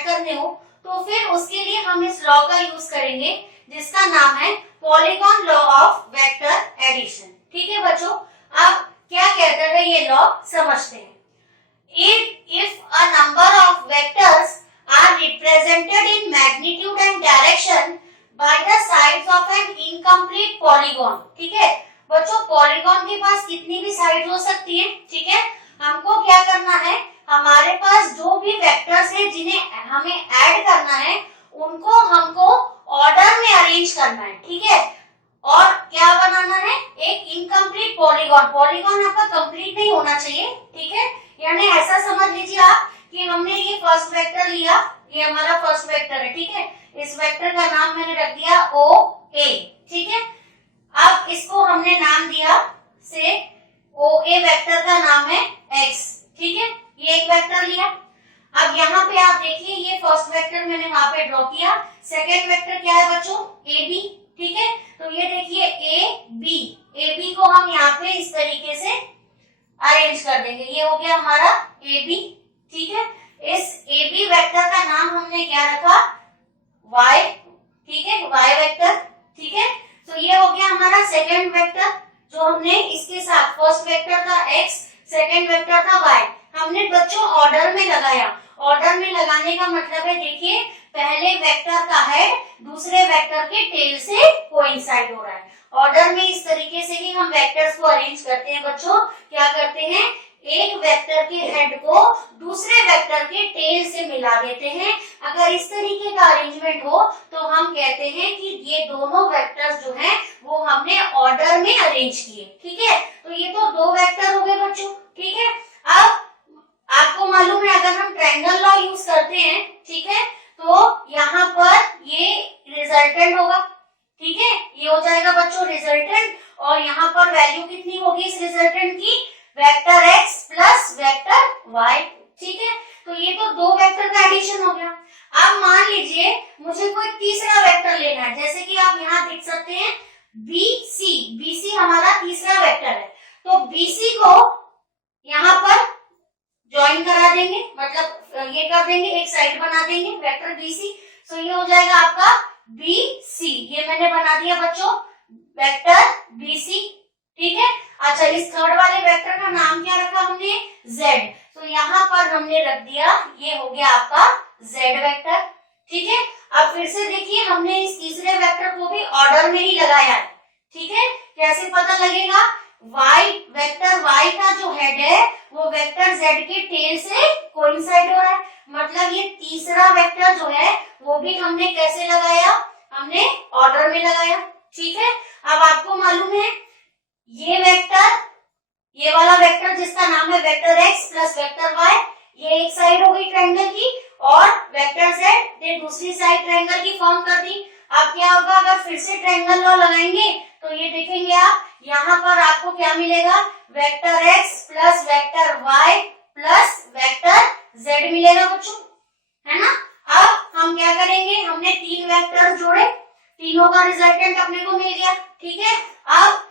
Add करने हो तो फिर उसके लिए हम इस लॉ का यूज करेंगे जिसका नाम है polygon law of vector addition. ठीक है बच्चों, अब क्या कहता है ये लॉ समझते हैं। If a number of vectors are represented in magnitude and direction by the sides of an incomplete polygon, ठीक है बच्चों, पॉलीगॉन के पास कितनी भी साइड हो सकती है, ठीक है। हमको क्या करना है, हमारे पास जो भी वेक्टर्स है जिन्हें हमें ऐड करना है उनको हमको ऑर्डर में अरेंज करना है, ठीक है। और क्या बनाना है, एक इनकम्प्लीट पॉलीगॉन। पॉलीगॉन आपका कंप्लीट नहीं होना चाहिए, ठीक है। यानी ऐसा समझ लीजिए आप कि हमने ये फर्स्ट वेक्टर लिया, ये हमारा फर्स्ट वेक्टर है, ठीक है। इस वेक्टर का नाम मैंने रख दिया ओ ए, ठीक है। अब इसको हमने नाम दिया से ओ ए वेक्टर का नाम है एक्स, ठीक है। ये एक वेक्टर लिया। अब यहाँ पे आप देखिए ये फर्स्ट वेक्टर मैंने वहां पे ड्रॉ किया। सेकेंड वेक्टर क्या है बच्चों, ए बी, ठीक है। तो ये देखिए ए बी को हम यहाँ पे इस तरीके से अरेंज कर देंगे। ये हो गया हमारा ए बी, ठीक है। इस ए बी वेक्टर का नाम हमने क्या रखा, वाई, ठीक है, वाई वेक्टर, ठीक है। तो ये हो गया हमारा सेकेंड वेक्टर जो हमने इसके साथ, फर्स्ट वेक्टर था एक्स, सेकेंड वेक्टर था वाई, हमने बच्चों ऑर्डर में लगाया। ऑर्डर में लगाने का मतलब है, देखिए पहले वेक्टर का हेड दूसरे वेक्टर के टेल से कोइंसाइड हो रहा है। ऑर्डर में इस तरीके से ही हम वेक्टर्स को अरेंज करते हैं बच्चों। क्या करते हैं, एक वेक्टर के हेड को दूसरे वेक्टर के टेल से मिला देते हैं। अगर इस तरीके का अरेंजमेंट हो तो हम कहते हैं कि ये दोनों वेक्टर्स जो हैं वो हमने ऑर्डर में अरेंज किए, ठीक है। तो ये तो दो वेक्टर हो गए बच्चों, ठीक है। अब आपको मालूम है अगर हम ट्रायंगल लॉ यूज करते हैं, ठीक है, तो यहाँ पर ये रिजल्टेंट होगा, ठीक है। ये हो जाएगा बच्चों रिजल्टेंट, और यहाँ पर वैल्यू कितनी होगी इस रिजल्टेंट की, vector x plus vector y, ठीक है। तो ये तो दो वेक्टर का एडिशन हो गया। अब मान लीजिए मुझे कोई तीसरा वेक्टर लेना है, जैसे कि आप यहाँ देख सकते हैं BC हमारा तीसरा वेक्टर है। तो BC को यहाँ पर ज्वाइन करा देंगे, मतलब ये कर देंगे, एक साइड बना देंगे वेक्टर BC। तो ये हो जाएगा आपका BC, ये मैंने बना दिया बच्चों वेक्टर BC, ठीक है। अच्छा, इस थर्ड वाले वेक्टर का नाम क्या रखा हमने, Z। तो यहाँ पर हमने रख दिया, ये हो गया आपका Z वेक्टर, ठीक है। अब फिर से देखिए हमने इस तीसरे वेक्टर को भी ऑर्डर में ही लगाया है, ठीक है। कैसे पता लगेगा, वेक्टर Y का जो हेड है वो वेक्टर Z के टेल से कोइंसाइड हो रहा है, मतलब ये तीसरा वेक्टर जो है वो भी हमने कैसे लगाया, हमने ऑर्डर में लगाया, ठीक है। अब आपको मालूम है ये वेक्टर, ये वाला वेक्टर जिसका नाम है vector x plus vector y, ये एक साइड हो गई ट्रायंगल की, और वेक्टर z ने दूसरी साइड ट्रायंगल की फॉर्म कर दी। अब क्या होगा, अगर फिर से ट्रायंगल लॉ लगाएंगे तो ये देखेंगे आप, यहाँ पर आपको क्या मिलेगा, vector x plus vector y plus vector z मिलेगा बच्चों, है ना। अब हम क्या करेंगे, हमने तीन वेक्टर जोड़े, तीनों का रिजल्टेंट अपने को मिल गया, ठीक है। अब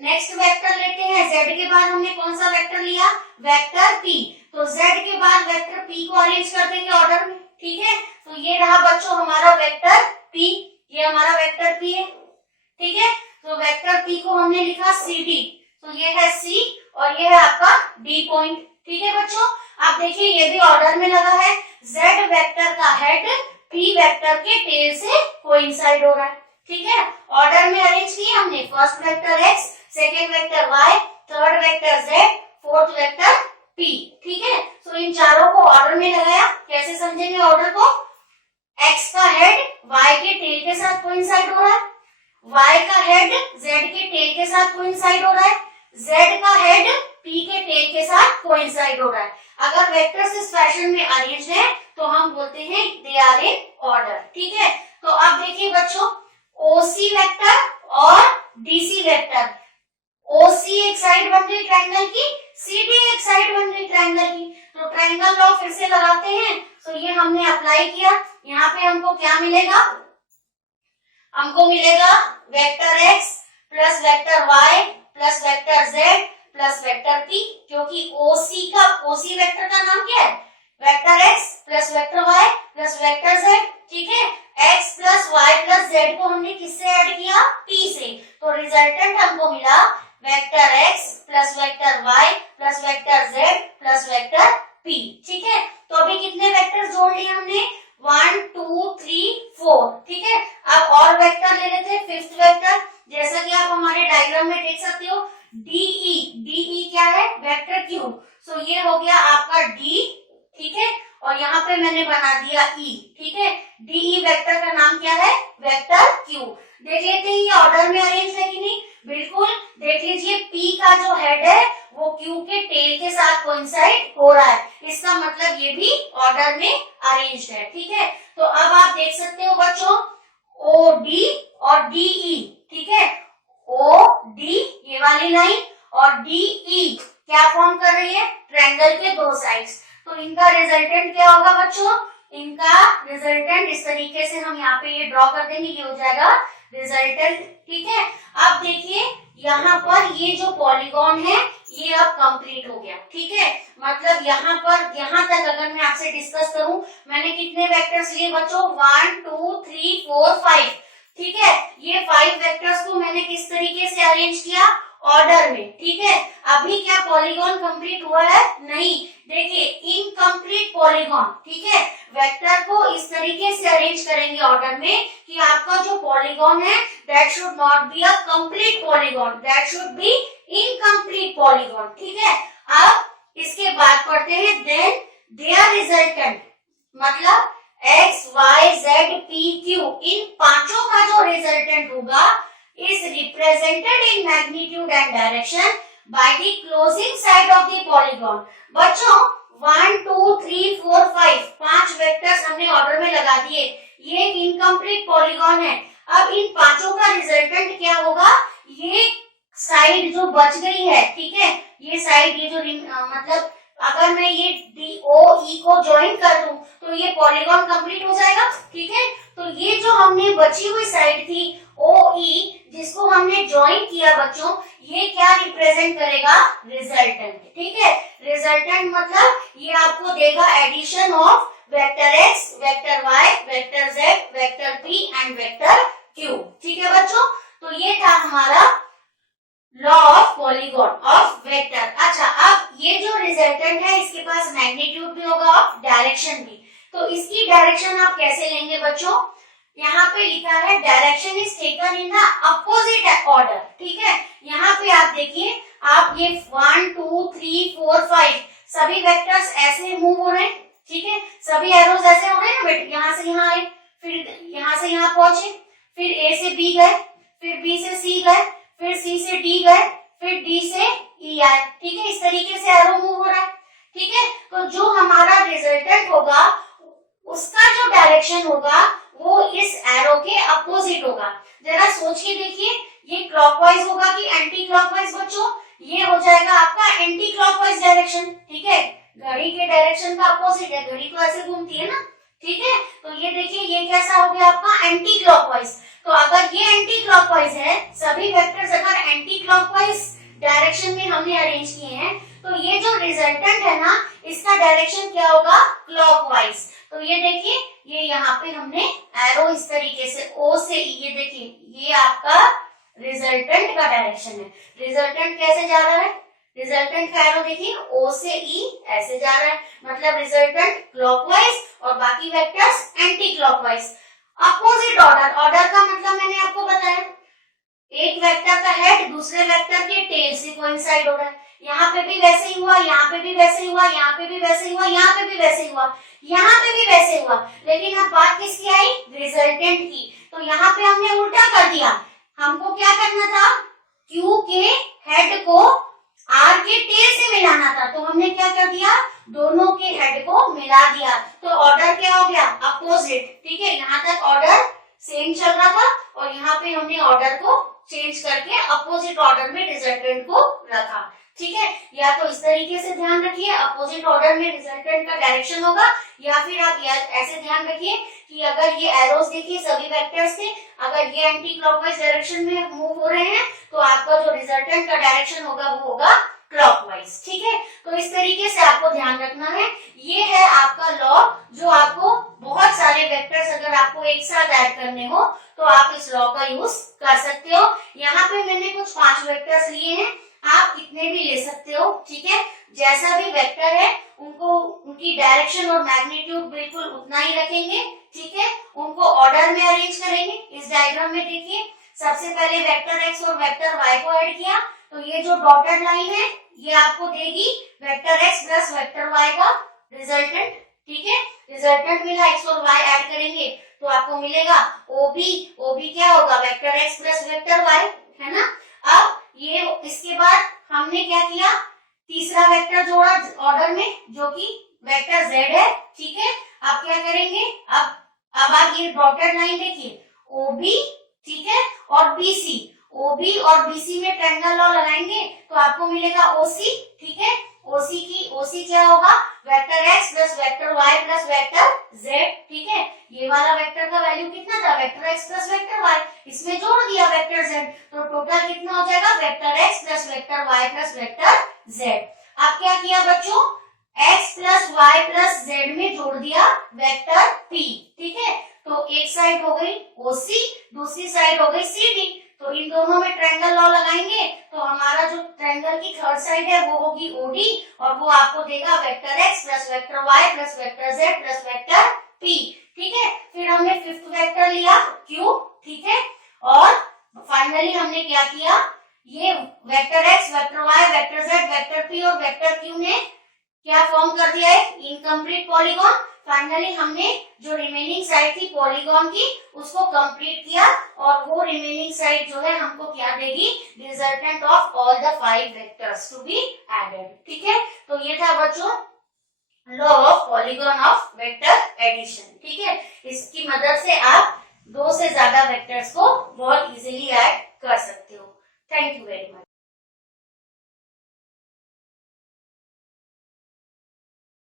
नेक्स्ट वेक्टर लेते हैं, z के बाद हमने कौन सा वेक्टर लिया, वेक्टर p। तो z के बाद वेक्टर p को अरेंज कर देंगे ऑर्डर में, ठीक है। तो ये रहा बच्चों हमारा वेक्टर p, ये हमारा वेक्टर p है, ठीक है। तो वेक्टर p को हमने लिखा cd, तो ये है c और ये है आपका d पॉइंट, ठीक है बच्चों। आप देखिए ये भी ऑर्डर में लगा है, z वेक्टर का हेड p वेक्टर के टेल से कोइंसाइड हो रहा है, ठीक है। ऑर्डर में अरेंज किया हमने, first vector x, second vector y, third vector z, fourth vector p, ठीक है। तो इन चारों को ऑर्डर में लगाया। कैसे समझेंगे ऑर्डर को, x का हेड y के टेल के साथ कोइंसाइड हो रहा है, y का हेड z के टेल के साथ कोइंसाइड हो रहा है, z का हेड p के टेल के साथ कोइंसाइड हो रहा है। अगर वेक्टर्स इस फैशन में अरेंज है तो हम बोलते हैं दे आर इन ऑर्डर, ठीक है। तो अब देखिए बच्चों OC वेक्टर और DC वेक्टर, OC एक साइड बन गई ट्रायंगल की, CD एक साइड बन गई ट्रायंगल की। तो ट्रायंगल लॉ फिर से लगाते हैं, तो ये हमने अप्लाई किया। यहाँ पे हमको क्या मिलेगा, हमको मिलेगा vector x plus vector y plus vector z plus vector p, क्योंकि OC वेक्टर का नाम क्या है, vector x plus vector y plus vector z, ठीक है। x plus Y plus Z को हमने किससे ऐड किया, p से, तो रिजल्टेंट हमको मिला vector x plus vector y plus vector z plus vector p, ठीक है। तो अभी कितने वेक्टर जोड़ लिए हमने, 1 2 3 4, ठीक है। अब और वेक्टर ले लेते हैं, फिफ्थ वेक्टर, जैसा कि आप हमारे डायग्राम में देख सकते हो, DE क्या है, वेक्टर q, सो ये हो गया आपका D, ठीक है, और यहाँ पे मैंने बना दिया E, ठीक है। DE वेक्टर का नाम क्या है, वेक्टर Q। देख लेते हैं ये ऑर्डर में अरेंज है कि नहीं, बिल्कुल। देख लीजिए P का जो हेड है वो Q के टेल के साथ कोइंसाइड हो रहा है, इसका मतलब ये भी ऑर्डर में अरेंज है, ठीक है। तो अब आप देख सकते हो बच्चों, OD और DE, ठीक है, OD ये वाली लाइन और DE क्या फॉर्म कर रही है, ट्रायंगल के दो साइड्स, तो इनका रिजल्टेंट क्या होगा बच्चों, इनका रिजल्टेंट इस तरीके से हम यहाँ पे ये ड्रॉ कर देंगे, ये हो जाएगा रिजल्टेंट, ठीक है। अब देखिए यहाँ पर ये जो पॉलीगॉन है ये अब कंप्लीट हो गया, ठीक है। मतलब यहाँ पर यहाँ तक अगर मैं आपसे डिस्कस करूं, मैंने कितने वेक्टर्स लिए बच्चों, 1 2 3 4 5, ठीक है। ये 5 वेक्टर्स को मैंने किस तरीके से अरेंज किया, ऑर्डर में, ठीक है। अभी क्या पॉलीगॉन कंप्लीट हुआ है, नहीं, देखिए इनकम्प्लीट पॉलीगॉन, ठीक है। वेक्टर को इस तरीके से अरेंज करेंगे ऑर्डर में कि आपका जो पॉलीगॉन है that should not be a complete polygon, that should be incomplete polygon, ठीक है। अब इसके बाद पढ़ते हैं, देन देयर रिजल्टेंट, मतलब x y z p q, इन पांचों का जो रिजल्टेंट होगा is represented in magnitude and direction by the closing side of the polygon। बच्चों 1 2 3 4 5 पांच वेक्टर्स हमने ऑर्डर में लगा दिए, ये एक इनकम्प्लीट पॉलीगॉन है। अब इन पांचों का रिजल्टेंट क्या होगा, ये साइड जो बच गई है, ठीक है, ये साइड, ये जो मतलब अगर मैं ये DOE को ज्वाइन कर दूं तो ये पॉलीगॉन कंप्लीट हो जाएगा, ठीक है। तो ये जो हमने बची हुई साइड थी OE, जिसको हमने ज्वाइन किया बच्चों, ये क्या रिप्रेजेंट करेगा, रिजल्टेंट, ठीक है। रिजल्टेंट मतलब ये आपको देगा addition of vector x, vector y, vector z, vector p and vector q, ठीक है बच्चों। तो ये था हमारा law of polygon of vector. अच्छा, अब ये जो रिजल्टेंट है इसके पास मैग्नीट्यूड भी होगा और डायरेक्शन भी, तो इसकी डायरेक्शन आप कैसे लेंगे बच्चों, यहाँ पे लिखा है direction is taken in the opposite order, ठीक है। यहाँ पे आप देखिए, आप ये 1 2 3 4 5 सभी वेक्टर्स ऐसे मूव हो रहे हैं, ठीक है, सभी एरोज ऐसे हो रहे हैं ना बेटे, यहाँ से यहाँ आए, फिर यहाँ से यहाँ पहुंचे, फिर A से B गए, फिर B से C गए, फिर C से D गए, फिर D से E आए, ठीक है। इस तरीके से एरो मूव हो रहा है, ठीक है। तो जो हमारा रिजल्टेंट होगा उसका जो डायरेक्शन होगा वो इस एरो के अपोजिट होगा। जरा सोच के देखिए, ये क्लॉकवाइज होगा कि एंटी क्लॉकवाइज बच्चों, ये हो जाएगा आपका एंटी क्लॉकवाइज डायरेक्शन, ठीक है। घड़ी के डायरेक्शन का अपोजिट है, घड़ी तो ऐसे घूमती है ना, ठीक है। तो ये देखिए, ये कैसा हो गया आपका एंटी क्लॉकवाइज। तो अगर ये एंटी क्लॉकवाइज है, सभी वेक्टर्स अगर एंटी क्लॉकवाइज डायरेक्शन में हमने अरेंज किए हैं, तो ये जो रिजल्टेंट है ना, इसका डायरेक्शन क्या होगा, क्लॉकवाइज। तो ये देखिए, ये यहाँ पे हमने एरो इस तरीके से O से E, ये देखिए ये आपका रिजल्टेंट का डायरेक्शन है। रिजल्टेंट कैसे जा रहा है, रिजल्टेंट का एरो देखिए O से E ऐसे जा रहा है, मतलब रिजल्टेंट क्लॉकवाइज और बाकी vectors anti clockwise. Opposite order, order का मतलब मैंने आपको बताया, एक वेक्टर का हेड दूसरे वेक्टर के टेल से कोइंसाइड हो रहा है, यहाँ पे भी वैसे ही हुआ, यहाँ पे भी वैसे ही हुआ, यहाँ पे भी वैसे ही हुआ, यहाँ पे भी वैसे ही हुआ, यहाँ पे भी वैसे हुआ। लेकिन अब बात किसकी आई, रिजल्टेंट की। तो यहाँ पे हमने उल्टा कर दिया, हमको क्या करना था, Q के हेड को R के टेल से मिलाना था, तो हमने क्या कर दिया, दोनों के हेड को मिला दिया, तो ऑर्डर क्या हो गया, अपोजिट, ठीक है। यहाँ तक ऑर्डर सेम चल रहा था और यहाँ पे हमने ऑर्डर को चेंज करके अपोजिट ऑर्डर में रिजल्टेंट को रखा, ठीक है। या तो इस तरीके से ध्यान रखिए, अपोजिट ऑर्डर में रिजल्टेंट का डायरेक्शन होगा, या फिर आप ऐसे ध्यान रखिए कि अगर ये एरोस देखिए सभी वेक्टर्स के, अगर ये एंटी क्लॉकवाइज डायरेक्शन में मूव हो रहे हैं तो आपका जो रिजल्टेंट का डायरेक्शन होगा वो होगा क्लॉकवाइज, ठीक है। तो इस तरीके से आपको ध्यान रखना है। ये है आपका लॉ जो आपको बहुत आपको एक साथ ऐड करने हो तो आप इस लॉ का यूज कर सकते हो। यहाँ पे मैंने कुछ 5 वेक्टर्स लिए हैं, आप कितने भी ले सकते हो, ठीक है। जैसा भी वेक्टर है उनको उनकी डायरेक्शन और मैग्नीट्यूड बिल्कुल उतना ही रखेंगे, ठीक है। उनको ऑर्डर में अरेंज करेंगे। इस डायग्राम में देखिए, सबसे पहले वेक्टर एक्स और वेक्टर वाई को ऐड किया, तो ये जो डॉटेड लाइन है ये आपको देगी vector X plus vector Y का रिजल्टेंट, ठीक है। रिजल्टेंट मिला, एक्स और वाई ऐड करेंगे तो आपको मिलेगा ओबी। ओबी क्या होगा, vector X plus vector Y, है ना। अब ये इसके बाद हमने क्या किया, तीसरा वेक्टर जोड़ा ऑर्डर में जो कि वेक्टर जेड है, ठीक है। अब क्या करेंगे, अब आप ये डॉटेड लाइन देखिए, ओबी, ठीक है, और बीसी। ओबी और बीसी में ट्रायंगल लॉ लगाएंगे तो आपको मिलेगा ओसी, ठीक है। ओसी क्या होगा, vector X plus vector Y plus vector Z, ठीक है। ये वाला वेक्टर का वैल्यू कितना था, vector X plus vector Y, इसमें जोड़ दिया वेक्टर जेड, तो टोटल कितना हो जाएगा, vector X plus vector Y plus vector Z. अब क्या किया बच्चों, X plus Y plus Z में जोड़ दिया वेक्टर पी, ठीक है। तो एक साइड हो गई ओसी, दूसरी साइड हो गई सीडी, तो इन दोनों में ट्रायंगल लॉ लगाएंगे तो हमारा जो ट्रायंगल की थर्ड साइड है वो होगी ओडी, और वो आपको देगा vector X plus vector Y plus vector Z plus vector P, ठीक है। फिर हमने फिफ्थ वेक्टर लिया क्यू, ठीक है। और फाइनली हमने क्या किया, ये vector X vector Y vector Z vector P और वेक्टर क्यू ने क्या फॉर्म कर दिया है, इनकम्प्लीट पॉलीगॉन। फाइनली हमने जो रिमेनिंग साइड थी पॉलीगॉन की उसको कंप्लीट किया, और वो रिमेनिंग साइड जो है हमको क्या देगी, resultant of all the 5 vectors to be added, ठीक है। तो ये था बच्चों law of polygon of vector addition, ठीक है। इसकी मदद से आप 2 से ज्यादा वेक्टर्स को बहुत इजीली ऐड कर सकते हो। Thank you very much.